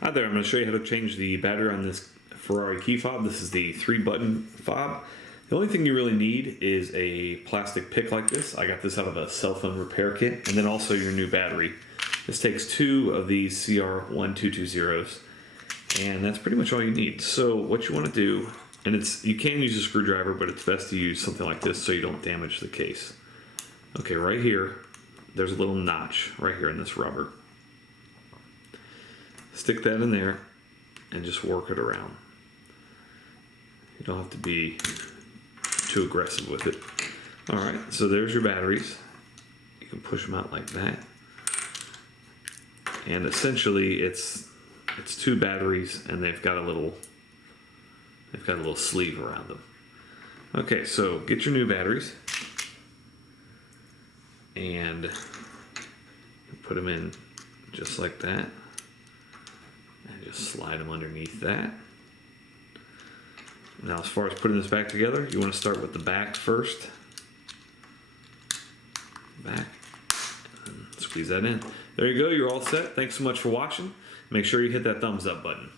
Hi there, I'm going to show you how to change the battery on this Ferrari key fob. This is the 3-button fob. The only thing you really need is a plastic pick like this. I got this out of a cell phone repair kit, and then also your new battery. This takes 2 of these CR1220s, and that's pretty much all you need. So what you want to do, and you can use a screwdriver, but it's best to use something like this so you don't damage the case. Okay, right here, there's a little notch right here in this rubber. Stick that in there and just work it around. You don't have to be too aggressive with it. Alright, so there's your batteries. You can push them out like that. And essentially it's 2 batteries, and they've got a little sleeve around them. Okay, so get your new batteries and put them in just like that. And just slide them underneath that. Now, as far as putting this back together, you want to start with the back first. Back. And squeeze that in. There you go, you're all set. Thanks so much for watching. Make sure you hit that thumbs up button.